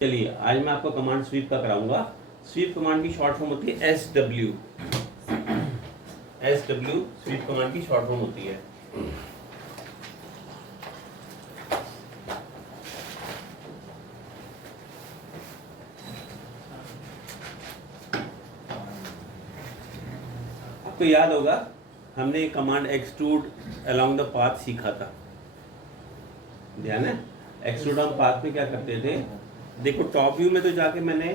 चलिए आज मैं आपको कमांड स्वीप का कराऊंगा। स्वीप कमांड की शॉर्ट फॉर्म होती है SW। स्वीप कमांड की शॉर्ट फॉर्म होती है। आपको याद होगा हमने command extrude along the path सीखा था, ध्यान है। एक्सट्रूड हम पाथ में क्या करते थे, देखो टॉप व्यू में तो जाके मैंने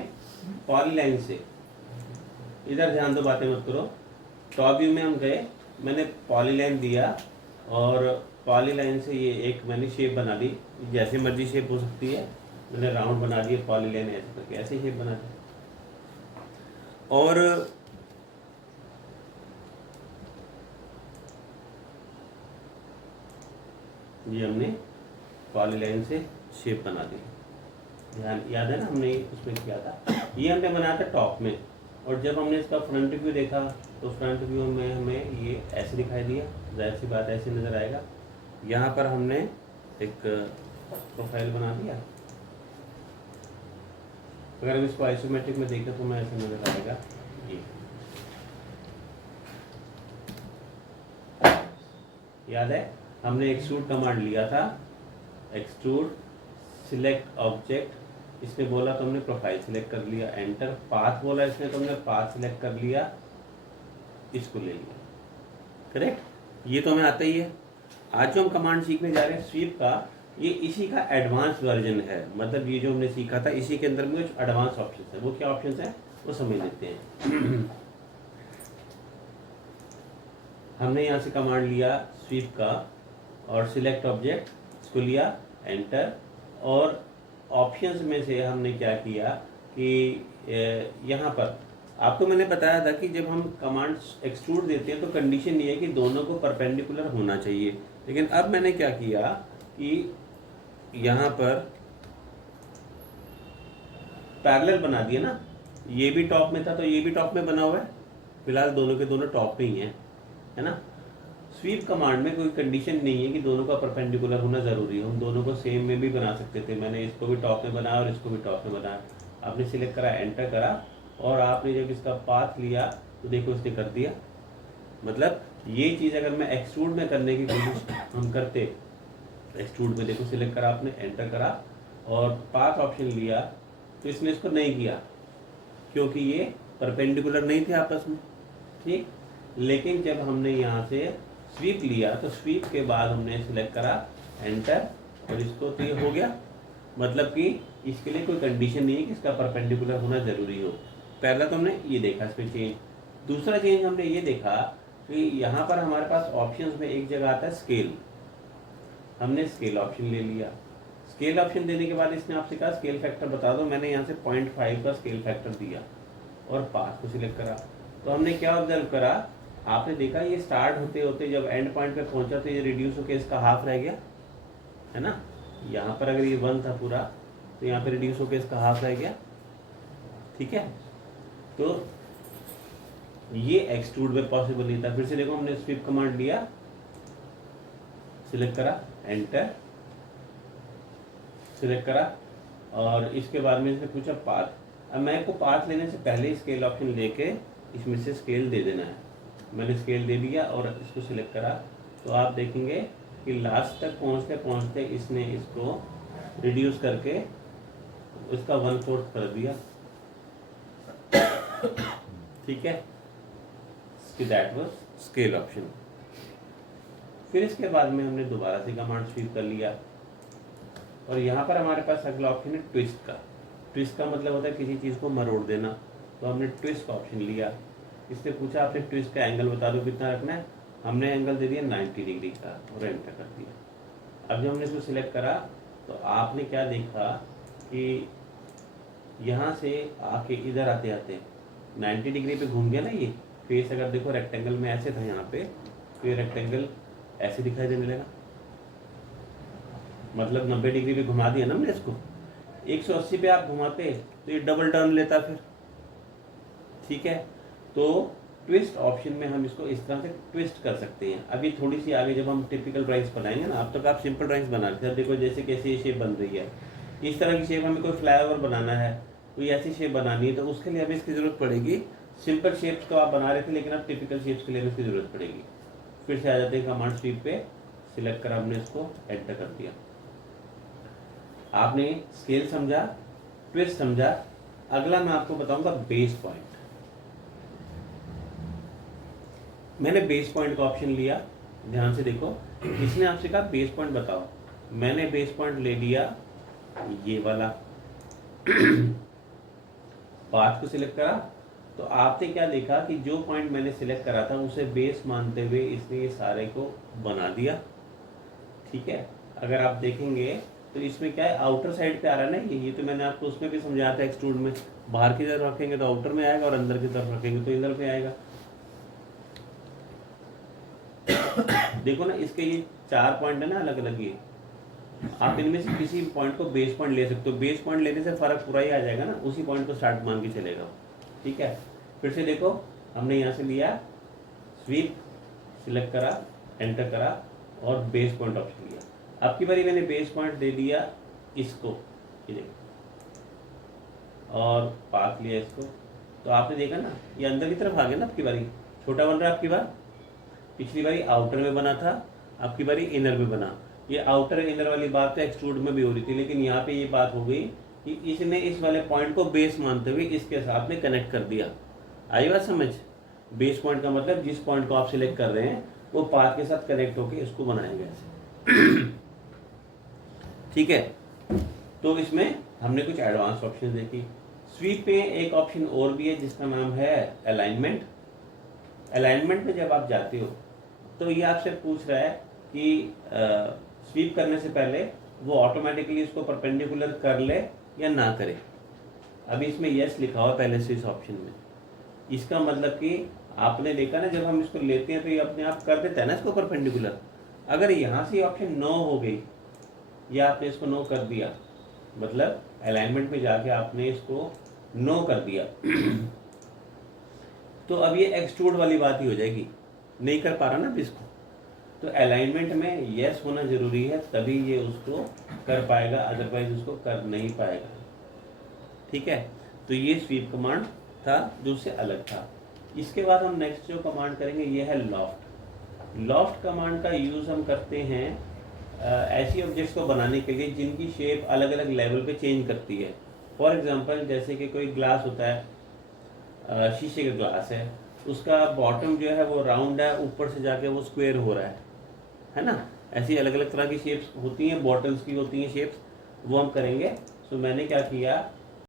पॉलीलाइन से, इधर ध्यान दो, बातें मत करो। टॉप व्यू में हम गए, मैंने पॉलीलाइन दिया और पॉलीलाइन से ये एक मैंने शेप बना दी, जैसे मर्जी शेप हो सकती है। मैंने राउंड बना दिया, पॉलीलाइन ऐसे करके ऐसे शेप बना दी। और ये हमने पॉलीलाइन से शेप बना दी, ध्यान याद है ना, हमने उसमें किया था। ये हमने बनाया था टॉप में, और जब हमने इसका फ्रंट व्यू देखा तो फ्रंट व्यू में हमें ये ऐसे दिखाई दिया, जाहिर सी बात ऐसे नज़र आएगा। यहाँ पर हमने एक प्रोफाइल बना दिया, अगर हम इसको आइसोमेट्रिक में देखें तो हमें ऐसे नज़र आएगा। ये याद है, हमने एक्सट्रूड कमांड लिया था, एक्सट्रूड सिलेक्ट ऑब्जेक्ट, इसने बोला तो हमने प्रोफाइल सिलेक्ट कर लिया, एंटर। पाथ बोला इसने तो हमने पाथ सिलेक्ट कर लिया, इसको ले लिया, करेक्ट। ये तो हमें आता ही है। आज जो हम कमांड सीखने जा रहे हैं स्वीप का, ये इसी का एडवांस वर्जन है। मतलब ये जो हमने सीखा था इसी के अंदर में कुछ एडवांस ऑप्शन है। वो क्या ऑप्शन है वो समझ लेते हैं। हमने यहाँ से कमांड लिया स्वीप का और सिलेक्ट ऑब्जेक्ट, इसको लिया, एंटर। और ऑप्शंस में से हमने क्या किया कि यहाँ पर आपको मैंने बताया था कि जब हम कमांड एक्सट्रूड देते हैं तो कंडीशन ये है कि दोनों को परपेंडिकुलर होना चाहिए। लेकिन अब मैंने क्या किया कि यहाँ पर पैरेलल बना दिया ना, ये भी टॉप में था तो ये भी टॉप में बना हुआ है। फिलहाल दोनों के दोनों टॉप पे ही हैं, है ना। स्वीप कमांड में कोई कंडीशन नहीं है कि दोनों का परपेंडिकुलर होना जरूरी है। हम दोनों को सेम में भी बना सकते थे। मैंने इसको भी टॉप में बनाया और इसको भी टॉप में बनाया। आपने सिलेक्ट करा, एंटर करा, और आपने जब इसका पाथ लिया तो देखो इसने कर दिया। मतलब ये चीज़ अगर मैं एक्सट्रूड में करने की कोशिश हम करते, एक्सट्रूड में देखो सिलेक्ट करा आपने, एंटर करा और पाथ ऑप्शन लिया, तो इसने इसको नहीं किया क्योंकि ये परपेंडिकुलर नहीं थे आपस में, ठीक। लेकिन जब हमने यहाँ से स्वीप लिया तो स्वीप के बाद हमने सिलेक्ट करा, एंटर, और इसको, तो ये हो गया। मतलब कि इसके लिए कोई कंडीशन नहीं है कि इसका परपेंडिकुलर होना जरूरी हो। पहला तो हमने ये देखा इसमें चेंज। दूसरा चेंज हमने ये देखा कि यहाँ पर हमारे पास ऑप्शंस में एक जगह आता है स्केल। हमने स्केल ऑप्शन ले लिया। स्केल ऑप्शन देने के बाद इसने आपसे कहा स्केल फैक्टर बता दो। मैंने यहाँ से 0.5 का स्केल फैक्टर दिया और पाथ को सिलेक्ट करा। तो हमने क्या ऑब्जर्व करा, आपने देखा ये स्टार्ट होते होते जब एंड पॉइंट पे पहुंचा तो ये रिड्यूस होकर इसका हाफ रह गया, है ना। यहाँ पर अगर ये 1 था पूरा तो यहाँ पे रिड्यूस होकर इसका हाफ रह गया, ठीक है। तो ये एक्सट्रूड में पॉसिबल नहीं था। फिर से देखो, हमने स्वीप कमांड लिया, सिलेक्ट करा, एंटर, सिलेक्ट करा, और इसके बाद में इसने पूछा पाथ। अब मैं को पाथ लेने से पहले स्केल ऑप्शन लेके इसमें से स्केल दे देना है। मैंने स्केल दे दिया और इसको सिलेक्ट करा, तो आप देखेंगे कि लास्ट तक पहुंचते पहुंचते इसने इसको रिड्यूस करके उसका 1/4 कर दिया, ठीक है। That was scale option. फिर इसके बाद में हमने दोबारा से कमांड स्वीप कर लिया, और यहाँ पर हमारे पास अगला ऑप्शन है ट्विस्ट का। ट्विस्ट का मतलब होता है किसी चीज़ को मरोड़ देना। तो हमने ट्विस्ट का ऑप्शन लिया। इससे पूछा आपने ट्विस्ट का एंगल बता दो कितना रखना है। हमने एंगल दे दिया 90 डिग्री का और एंटर कर दिया। अब जब हमने इसको सिलेक्ट करा तो आपने क्या देखा कि यहाँ से आके इधर आते आते 90 डिग्री पे घूम गया ना ये फेस। अगर देखो रेक्टेंगल में ऐसे था यहाँ पे, तो ये रेक्टेंगल ऐसे दिखाई देने लगा। मतलब 90 डिग्री पे घुमा दिया ना हमने इसको। 180 पे आप घुमाते तो ये डबल टर्न लेता फिर, ठीक है। तो ट्विस्ट ऑप्शन में हम इसको इस तरह से ट्विस्ट कर सकते हैं। अभी थोड़ी सी आगे जब हम टिपिकल ड्राइंग्स बनाएंगे ना, अब तक आप सिंपल ड्राइंग्स बना रहे थे, देखो जैसे कैसे ये शेप बन रही है, इस तरह की शेप हमें कोई फ्लाईओवर बनाना है, कोई ऐसी शेप बनानी है, तो उसके लिए हमें इसकी ज़रूरत पड़ेगी। सिंपल शेप्स तो आप बना रहे थे, लेकिन अब टिपिकल शेप्स के लिए हमें इसकी ज़रूरत पड़ेगी। फिर से आ जाते हैं कमांड स्वीप पे, सिलेक्ट करा हमने, इसको एंटर कर दिया। आपने स्केल समझा, ट्विस्ट समझा। अगला मैं आपको बताऊंगा बेस पॉइंट। मैंने बेस पॉइंट का ऑप्शन लिया, ध्यान से देखो। इसने आपसे कहा बेस पॉइंट बताओ, मैंने बेस पॉइंट ले लिया ये वाला। पाथ को सिलेक्ट करा, तो आपने क्या देखा कि जो पॉइंट मैंने सिलेक्ट करा था उसे बेस मानते हुए इसने ये सारे को बना दिया। ठीक है, अगर आप देखेंगे तो इसमें क्या है, आउटर साइड पे आ रहा है ना ये तो मैंने आपको उसमें भी समझाया था एक्सट्रूड में। बाहर की तरफ रखेंगे तो आउटर में आएगा, और अंदर की तरफ रखेंगे तो इधर पे आएगा। देखो ना, इसके ये 4 पॉइंट है ना अलग अलग। ये आप इनमें से किसी पॉइंट को बेस पॉइंट ले सकते हो। बेस पॉइंट लेने से फर्क पूरा ही आ जाएगा ना, उसी पॉइंट को स्टार्ट मान के चलेगा। ठीक है, फिर से देखो, हमने यहाँ से लिया स्वीप, सिलेक्ट करा, एंटर करा और बेस पॉइंट ऑप्शन लिया। अब की बारी मैंने बेस पॉइंट दे दिया इसको, ये देखो, और पाथ लिया इसको। तो आपने देखा ना ये अंदर की तरफ आ गया ना। अब की बारी छोटा बन रहा है। आपकी बार पिछली बारी आउटर में बना था, अब की बारी इनर में बना। ये आउटर इनर वाली बात तो एक्सट्रूड में भी हो रही थी, लेकिन यहाँ पे ये बात हो गई कि इसने इस वाले पॉइंट को बेस मानते हुए इसके साथ में कनेक्ट कर दिया। आई बात समझ? बेस पॉइंट का मतलब जिस पॉइंट को आप सिलेक्ट कर रहे हैं वो पाथ के साथ कनेक्ट होकर इसको बनाएंगे ऐसे। ठीक है, तो इसमें हमने कुछ एडवांस ऑप्शन देखी। स्वीप पे एक ऑप्शन और भी है जिसका नाम है अलाइनमेंट। अलाइनमेंट में जब आप जाते हो तो ये आपसे पूछ रहा है कि स्वीप करने से पहले वो ऑटोमेटिकली इसको परपेंडिकुलर कर ले या ना करे। अभी इसमें यस लिखा हुआ पहले से इस ऑप्शन में। इसका मतलब कि आपने देखा ना, जब हम इसको लेते हैं तो ये अपने आप कर देता है ना इसको परपेंडिकुलर। अगर यहाँ से ऑप्शन नो हो गई या आपने इसको नो कर दिया, मतलब अलाइनमेंट में जाके आपने इसको नो कर दिया तो अब ये एक्सट्रूड वाली बात ही हो जाएगी, नहीं कर पा रहा ना अब इसको। तो अलाइनमेंट में यस होना जरूरी है, तभी ये उसको कर पाएगा, अदरवाइज उसको कर नहीं पाएगा। ठीक है, तो ये स्वीप कमांड था जो उससे अलग था। इसके बाद हम नेक्स्ट जो कमांड करेंगे ये है लॉफ्ट। लॉफ्ट कमांड का यूज़ हम करते हैं ऐसी ऑब्जेक्ट्स को बनाने के लिए जिनकी शेप अलग अलग लेवल पे चेंज करती है। फॉर एग्जांपल जैसे कि कोई ग्लास होता है, शीशे का ग्लास है, उसका बॉटम जो है वो राउंड है, ऊपर से जाके वो स्क्वायर हो रहा है ना। ऐसी अलग अलग तरह की शेप्स होती हैं, बॉटल्स की होती हैं शेप्स, वो हम करेंगे। सो मैंने क्या किया,